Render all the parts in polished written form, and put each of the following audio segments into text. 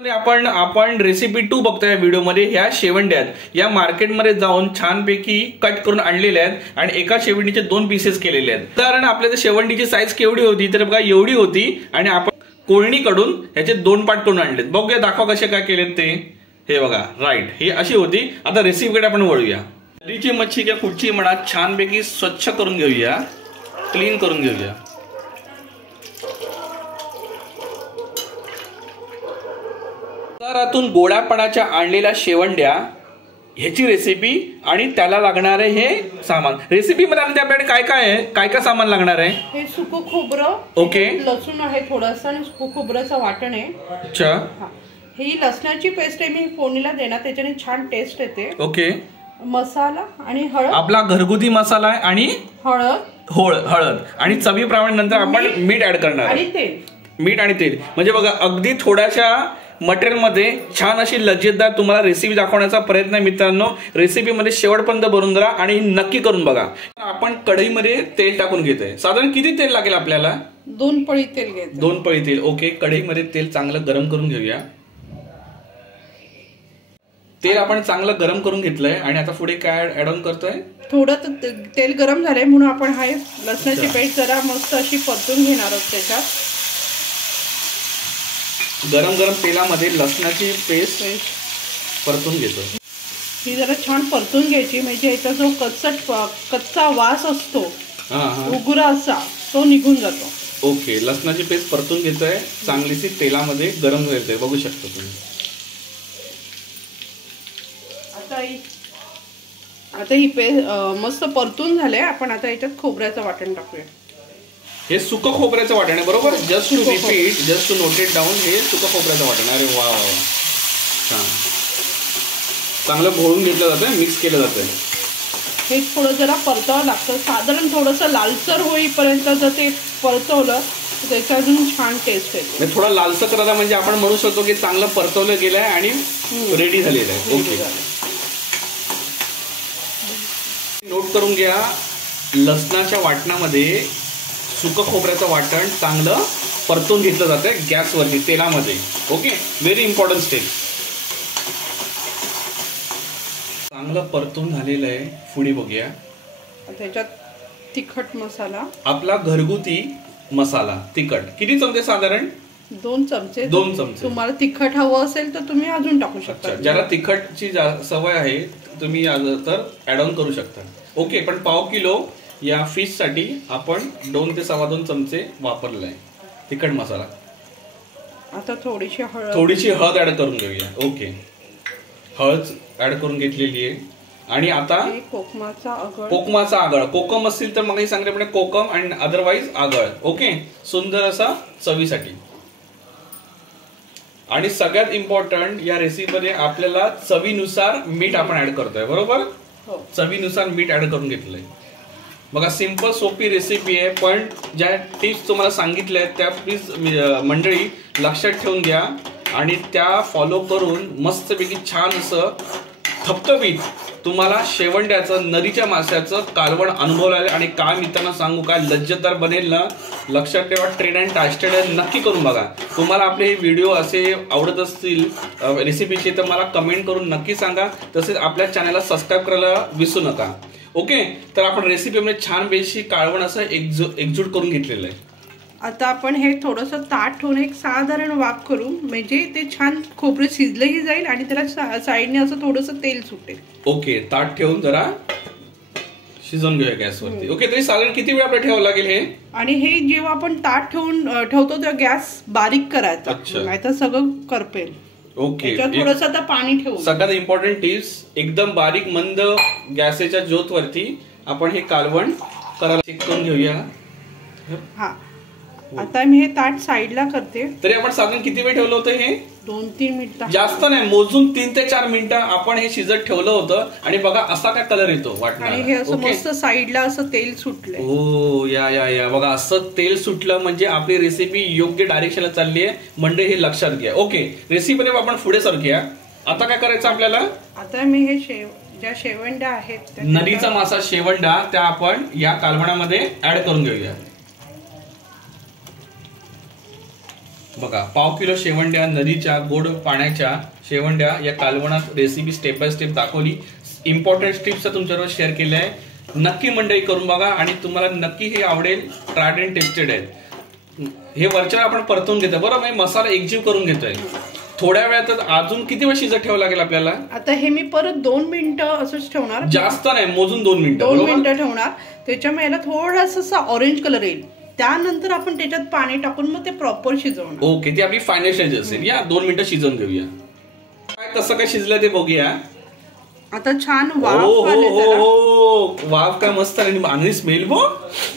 आपण रेसिपी 2 बघतोय व्हिडिओमध्ये. ह्या शेवंड्या या मार्केटमध्ये जाऊन छानपैकी कट करून आणलेल्या आहेत आणि एका शेवंडीचे 2 पीसेस केलेले आहेत. कारण आपल्या शेवंडीची साईज केवढी होती तर बघा एवढी होती आणि आपण कोळणीकडून ह्याचे 2 पार्ट करून आणलेत. बघूया दाखवा कसे काय केलेत ते. हे बघा राईट, ही अशी होती. आता रेसिपीकडे आपण वळूया. नदीची मच्छी किंवा कुठची म्हणा छानपैकी स्वच्छ करून घेऊया, क्लीन करून घेऊया. बाजारातून गोळ्यापणाच्या आणलेल्या शेवंड्या ह्याची रेसिपी आणि त्याला लागणारे हे सामान. रेसिपी मध्ये आपल्याकडे काय काय आहे, काय काय सामान लागणार आहे? हे सुकं खोबरं, ओके, लसूण आहे थोडंसं आणि सुकं खोबऱ्याचं वाटण आहे. अच्छा, ही लसणाची पेस्ट आहे, मी फोडणीला देणार, त्याच्याने छान टेस्ट येते. ओके, मसाला आणि हळद, आपला घरगुती मसाला आहे आणि हळद आणि चवीप्रमाणे नंतर आपण मीठ ऍड करणार आणि तेल. मीठ आणि तेल म्हणजे बघा अगदी थोड्याशा मटेरियल मध्ये छान अशी लज्जतदार तुम्हाला रेसिपी दाखवण्याचा प्रयत्न आहे. मित्रांनो, रेसिपीमध्ये शेवटपर्यंत भरून धरा आणि नक्की करून बघा. आपण कढईमध्ये तेल टाकून घेतोय. साधारण किती तेल लागेल आपल्याला? 2 पळी तेल घ्यायचं. 2 पळी तेल. ओके, कढईमध्ये तेल चांगलं गरम करून घेऊया. तेल आपण चांगलं गरम करून घेतलंय आणि आता पुढे काय ऍड ऑन करतोय? थोडं तेल गरम झालंय म्हणून आपण हा लसणाची पेस्ट जरा मस्त अशी परतून घेणार आहोत. त्याच्यात गरम गरम तेलामध्ये लसणाची पेस्ट परतून घेतो. ही जरा छान परतून घ्यायची म्हणजे याचा जो कच्चा वास असतो उग्र असा तो निघून जातो. ओके, लसणाची पेस्ट परतून घेतोय, चांगलीशी तेलामध्ये गरम करतोय, बघू शकता तुम्ही. आता ही पेस्ट मस्त परतून झाले. आपण आता याच्यात खोबऱ्याचं वाटण टाकूया. हे सुकं खोबऱ्याचं वाटण आहे बरोबर. Just to repeat, just to note it down, हे सुकं खोबऱ्याचं वाटण. अरे वा वा, छान. चांगलं घोळून घेतलं जातं, मिक्स केलं जातं. हे थोडं जरा परतावं लागतं. साधारण थोडंसं लालसर होईपर्यंत जर ते परतवलं त्याचा अजून छान टेस्ट येते. थोडं लालसर करायला म्हणजे आपण म्हणू शकतो की चांगलं परतवलं गेलंय आणि रेडी झालेलं आहे. ओके, नोट करून घ्या. लसणाच्या वाटणामध्ये सुकं खोबऱ्याचं वाटण चांगलं परतून घेतलं जातं गॅसवरती तेलामध्ये. Okay, very important step. चांगलं परतून झालेलं आहे. पुढे बघूया. त्याच्यात तिखट मसाला, आपला घरगुती मसाला तिखट. किती चमचे? साधारण 2 चमचे. 2 चमचे. तुम्हाला तिखट हवं असेल तर तुम्ही अजून टाकू शकता. ज्याला तिखटची सवय आहे तुम्ही तर ऍड ऑन करू शकता. ओके, पण पाव किलो या फिश साठी आपण 2 ते 2.25 चमचे वापरलाय तिखट मसाला. आता थोडीशी हळद ऍड करून घेऊया. ओके, हळद ऍड करून घेतलेली आहे. आणि आता कोकमाचा आगळ. कोकम असतील तर मग सांगितल्याप्रमाणे कोकम आणि अदरवाईज आगळ. ओके, सुंदर असा चवीसाठी. आणि सगळ्यात इम्पॉर्टंट या रेसिपीमध्ये आपल्याला चवीनुसार मीठ आपण ऍड करतोय बरोबर. चवीनुसार मीठ ऍड करून घेतलंय. बघा, सिंपल सोपी रेसिपी आहे, पण ज्या टिप्स तुम्हाला सांगितल्या आहेत त्या प्लीज मंडळी लक्षात ठेवून घ्या आणि त्या फॉलो करून मस्तपैकी छान असं थपथपीत तुम्हाला शेवंड्याचं, नदीच्या माशाचं कालवण अनुभवलं. आणि काय मित्रांनो सांगू, काय लज्जतदार बनेल ना. लक्षात ठेवा, ट्रेड अँड टास्टेड नक्की करून बघा. तुम्हाला आपले हे व्हिडिओ असे आवडत असतील रेसिपीचे तर मला कमेंट करून नक्की सांगा. तसेच आपल्या चॅनलला सबस्क्राईब करायला विसरू नका. ओके, तर आपण रेसिपीमध्ये छान बेशी कालवण असं एकजूट करून घेतलेलं आहे. आता आपण हे थोडंसं ताट ठेवून एक साधारण वाफ करू म्हणजे ते छान खोबरं शिजलंही जाईल आणि त्याला साईडने असं थोडंसं तेल सुटेल. ओके, ताट ठेवून जरा शिजवून घेऊया गॅसवरती. ओके, तरी साधारण किती वेळ आपल्याला ठेवावं लागेल हे? आणि हे जेव्हा आपण ताट ठेवतो तेव्हा गॅस बारीक करायचा, नाहीतर सगळं करपेल. ओके, थोडंसं आता पाणी ठेवू. सगळ्यात इम्पॉर्टंट टिप्स, एकदम बारीक मंद गॅसच्या ज्योतवरती आपण हे कालवण करायला चेक करून घेऊया. हा, आता मी हे ताट साईडला करते. तरी आपण साधारण किती वेळ ठेवलं होतं हे? 2-3 मिनिटं. जास्त नाही, मोजून 3 ते 4 मिनिटं आपण हे शिजत ठेवलं होतं. आणि बघा असा काय कलर येतो वाटणार. आणि हे असं मस्त साईडला असं तेल सुटलंय. हो, या बघा असं तेल सुटलं म्हणजे आपली रेसिपी योग्य डायरेक्शनला चालली आहे. म्हणजे हे लक्षात घ्या. ओके, रेसिपीने आपण पुढे सरकूया. आता काय करायचं आपल्याला? आता मी हे ज्या शेवंड्या आहेत नदीचा मासा शेवंडा त्या आपण या कालवणामध्ये ऍड करून घेऊया. बघा, पाव किलो शेवंड्या नदीच्या गोड पाण्याच्या शेवंड्या या कालवणात रेसिपी स्टेप बाय स्टेप दाखवली. इम्पॉर्टंट टिप्स तुमच्याबरोबर शेअर केल्या आहे. नक्की मंडळी करून बघा आणि तुम्हाला नक्की हे आवडेल. ट्रायड अँड टेस्टेड आहे. हे वरच्या आपण परतून घेतोय बरोबर, म्हणजे मसाला एकजीव करून घेतोय. थोड्या वेळात अजून किती वेळ शिजत ठेवावं लागेल आपल्याला? आता हे मी परत 2 मिनिटं असंच ठेवणार, जास्त नाही, मोजून 2 मिनिटं. 2 मिनिटं ठेवणार. त्याच्यामुळे याला थोडासा ऑरेंज कलर येईल. त्यानंतर आपण त्याच्यात पाणी टाकून मग ते प्रॉपर शिजवणार. ओके, ती आपली फायनल स्टेज असेल. या 2 मिनिटं शिजवून घेऊया. काय कसं काय शिजलं ते बघूया. आता छान वाफ आले त्याला. वाफ काय मस्त आली आणि स्मेल बघ.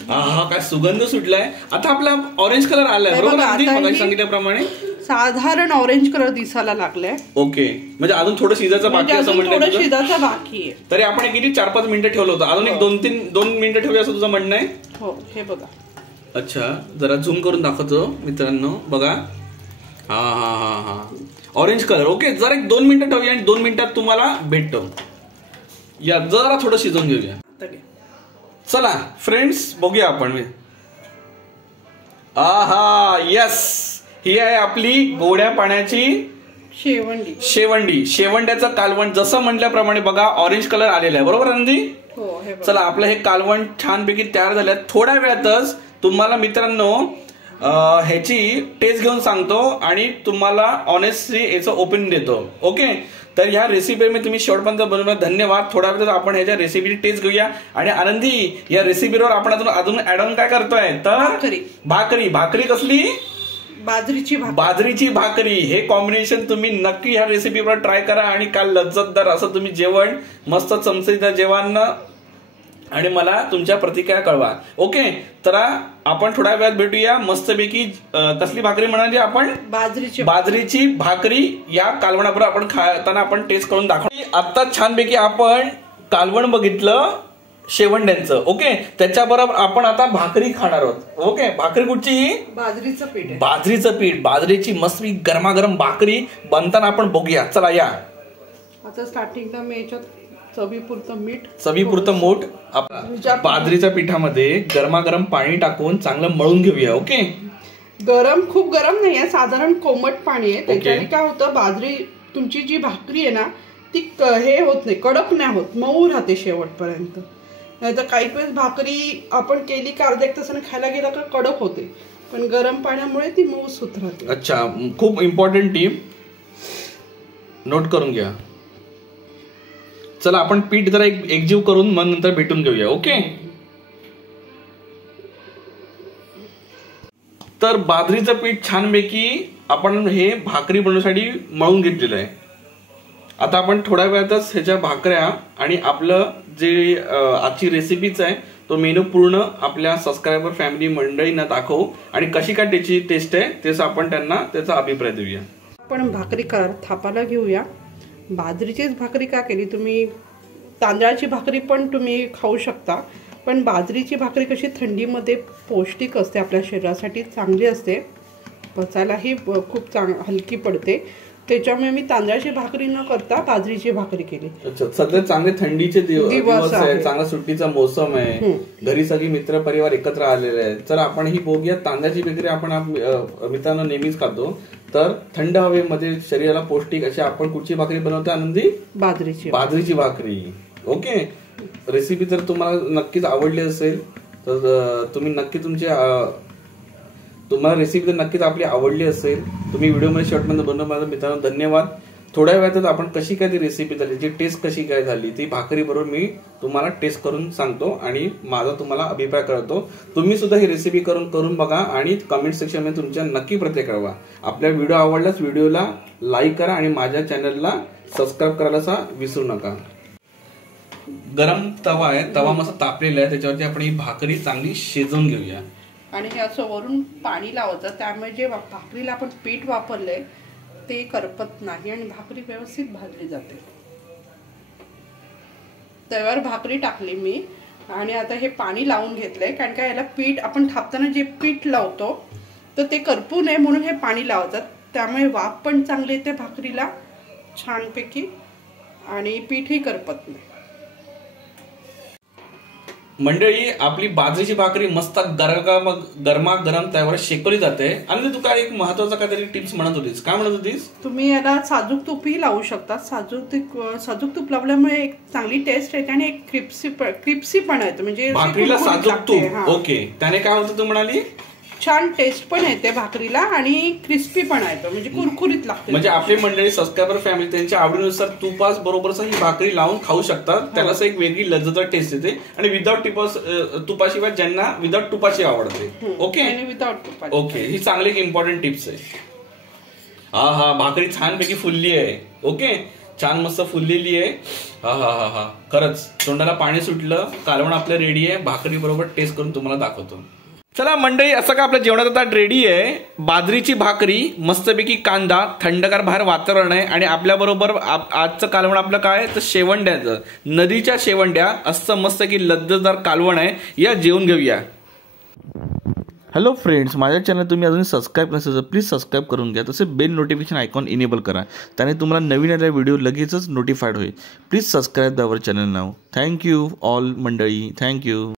हा काय सुगंध सुटलाय. आता आपला ऑरेंज कलर आलाय बरोबर, सांगितल्याप्रमाणे साधारण ऑरेंज कलर दिसायला लागलाय. ओके, म्हणजे अजून थोडं शिजायचं बाकी आहे असं म्हणलं. थोडं शिजायचं बाकी आहे. तरी आपण किती 4-5 मिनिटं ठेवलं होतं. अजून एक 2 मिनिटं ठेवूया असं तुझं म्हणणं आहे? हो, हे बघा. अच्छा, जरा झूम करून दाखवतो मित्रांनो. बघा, हा हा हा हा ऑरेंज कलर. ओके, जरा एक 2 मिनिटं ठेवूया आणि 2 मिनिटात तुम्हाला भेटतो. या जरा थोडं शिजवून घेऊया. चला फ्रेंड्स, बघूया आपण. आहा, यस, ही आहे आपली गोड्या पाण्याची शेवंड्याचं कालवण. जसं म्हटल्याप्रमाणे बघा, ऑरेंज कलर आलेला आहे बरोबर नंदी. चला, आपलं हे कालवण छानपैकी तयार झालं. थोड्या वेळातच तुम्हाला मित्रांनो ह्याची टेस्ट घेऊन सांगतो आणि तुम्हाला ऑनेस्टली याचं ओपिनियन देतो. ओके, तर ह्या रेसिपी मी तुम्ही शेवटपर्यंत बनवलं, धन्यवाद. थोड्या वेळात आपण ह्याच्या रेसिपीची टेस्ट घेऊया. आणि आनंदी, या रेसिपीवर आपण अजून ऍड ऑन काय करतोय तर भाकरी कसली? बाजरीची भाकरी. हे कॉम्बिनेशन तुम्ही नक्की ह्या रेसिपीवर ट्राय करा आणि काल लज्जतदार असं तुम्ही जेवण, मस्त चमचमीत जेवण, आणि मला तुमच्या प्रतिक्रिया कळवा. ओके, तर आपण थोड्या वेळात भेटूया. मस्तपैकी कसली भाकरी म्हणाली आपण? बाजरीची भाकरी. या कालवणाबरोबर आपण खाताना आपण टेस्ट करून दाखवू. आता छानपैकी आपण कालवण बघितलं शेवंड्यांचं. ओके, त्याच्याबरोबर आपण आता भाकरी खाणार आहोत. ओके, भाकरी कुठची? बाजरीचं पीठ. बाजरीची मस्त गरमागरम भाकरी बनताना आपण बघूया. चला या. आता स्टार्टिंगला मी याच्यात चवीपुरतं मीठ बाजरीच्या पिठामध्ये गरमागरम पाणी टाकून चांगलं मळून घेऊया. ओके, खूप गरम नाही आहे, साधारण कोमट पाणी आहे. त्याच्याने काय होतं, बाजरी तुमची जी भाकरी आहे ना ती हे होत नाही, कडक नाही होत, मऊ राहते शेवटपर्यंत. नाही तर काही वेळेस भाकरी आपण केली का अर्ध्या एक तासाने खायला गेला का कडक होते, पण गरम पाण्यामुळे ती मऊ सुत राहते. अच्छा, खूप इम्पॉर्टंट टिप नोट करून घ्या. चला, आपण पीठ जरा एकजीव करून मग नंतर भेटून घेऊया. ओके, तर बाजरीचं पीठ छानपैकी आपण हे भाकरी बनवण्यासाठी मळून घेतलेलं आहे. आता आपण थोड्या वेळातच ह्याच्या भाकऱ्या आणि आपलं जे आजची रेसिपीच आहे तो मेनू पूर्ण आपल्या सबस्क्रायबर फॅमिली मंडळींना दाखवू आणि कशी काय त्याची टेस्ट आहे तेच आपण त्यांना त्याचा अभिप्राय देऊया. आपण भाकरी थापायला घेऊया. बाजरीचीच भाकरी का केली? तुम्ही तांदळाची भाकरी पण तुम्ही खाऊ शकता, पण बाजरीची भाकरी कशी थंडीमध्ये पौष्टिक असते, आपल्या शरीरासाठी चांगली असते, पचायलाही खूप हलकी पडते. त्याच्यामुळे मी तांदळाची भाकरी न करता बाजरीची भाकरी केली. अच्छा, सध्या चांगले थंडीचे दिवस आहे, चांगला सुट्टीचा मोसम आहे, घरी सगळी मित्र परिवार एकत्र आलेले आहे. तर आपण ही बघूया. तांदळाची भाकरी आपण मित्रांनो नेहमीच खातो, तर थंड हवेमध्ये शरीराला पौष्टिक अशी आपण कुठची भाकरी बनवतो आनंदी? बाजरीची भाकरी. ओके, रेसिपी जर तुम्हाला नक्कीच आवडली असेल तर तुम्ही नक्की तुम्हाला रेसिपी तर नक्कीच आपली आवडली असेल, तुम्ही व्हिडिओमध्ये शेवटपर्यंत बनवून माझ्या मित्रांनो धन्यवाद. थोड्या वेळातच आपण कशी काय ती रेसिपी झाली, जी टेस्ट कशी काय झाली ती भाकरी बरोबर मी तुम्हाला टेस्ट करून सांगतो आणि माझा तुम्हाला अभिप्राय कळतो. तुम्ही सुद्धा ही रेसिपी करून बघा आणि कमेंट सेक्शन मध्ये तुमच्या नक्की प्रतिक्रिया कळवा. आपल्या व्हिडिओ आवडल्यास व्हिडिओला लाईक करा आणि माझ्या चॅनलला सबस्क्राईब करायला विसरू नका. गरम तवा आहे, तवा मस्त तापलेला आहे, त्याच्यावरती आपण ही भाकरी चांगली शिजवून घेऊया. आणि हे असं वरून पाणी लावायचं, त्यामुळे जे भाकरीला आपण पीठ वापरलंय ते करपत नाही आणि भाकरी व्यवस्थित भाजली जाते. तव्यावर भाकरी टाकली मी आणि आता हे पाणी लावून घेतलंय, कारण का याला पीठ आपण थापताना जे पीठ लावतो तर ते करपू नये म्हणून हे पाणी लावतात. त्यामुळे वाफ पण चांगली येते भाकरीला छानपैकी आणि पीठही करपत नाही. मंडळी आपली बाजरीची भाकरी मस्त गरमागरम तव्यावर शेकवली जाते. आणि तू काय एक महत्वाचा काहीतरी टिप्स म्हणत होतीस, काय म्हणत होतीस? तुम्ही याला साजूक तूपही लावू शकता. साजूक तूप लावल्यामुळे एक चांगली टेस्ट येते आणि एक क्रिप्सी पण येते, म्हणजे भाकरीला साजूक तूप. ओके, त्याने काय होतं तू म्हणाली? छान टेस्ट पण येते भाकरीला आणि क्रिस्पी पण येतो, म्हणजे कुरकुरीत लागते. म्हणजे आपली मंडळी सबस्क्रायबर फॅमिली त्यांच्या आवडीनुसार तुपास बरोबरच ही भाकरी लावून खाऊ शकतात. त्याला असं एक वेगळी लज्जतदार टेस्ट येते. आणि विदाउट तुपाशिवाय ज्यांना विदाउट तुपाची आवडते. ओके, विदाउट तुपा. ओके, ही चांगली एक इम्पॉर्टंट टिप्स आहे. हा भाकरी छानपैकी फुलली आहे. ओके, छान मस्त फुललेली आहे. हा खरंच तोंडाला पाणी सुटलं. कालवण आपलं रेडी आहे. भाकरी बरोबर टेस्ट करून तुम्हाला दाखवतो. चला मंडळी, असं का आपल्या जेवणाचा ताट रेडी आहे. बाजरीची भाकरी, मस्तपैकी कांदा, थंडगार बाहेर वातावरण आहे. आणि आपल्या बरोबर आजचं कालवण आपलं काय तर शेवंड्याचं, नदीच्या शेवंड्या असं मस्त की लज्जतदार कालवण आहे. या जेवून घेऊया. हॅलो फ्रेंड्स, माझ्या चॅनल तुम्ही अजून सबस्क्राईब नसेल तर प्लीज सबस्क्राईब करून घ्या. तसे बेल नोटिफिकेशन आयकॉन इनेबल करा, त्याने तुम्हाला नवीन आलेला व्हिडिओ लगेचच नोटिफाईड होईल. Please subscribe our channel now. Thank you all मंडळी, थँक्यू.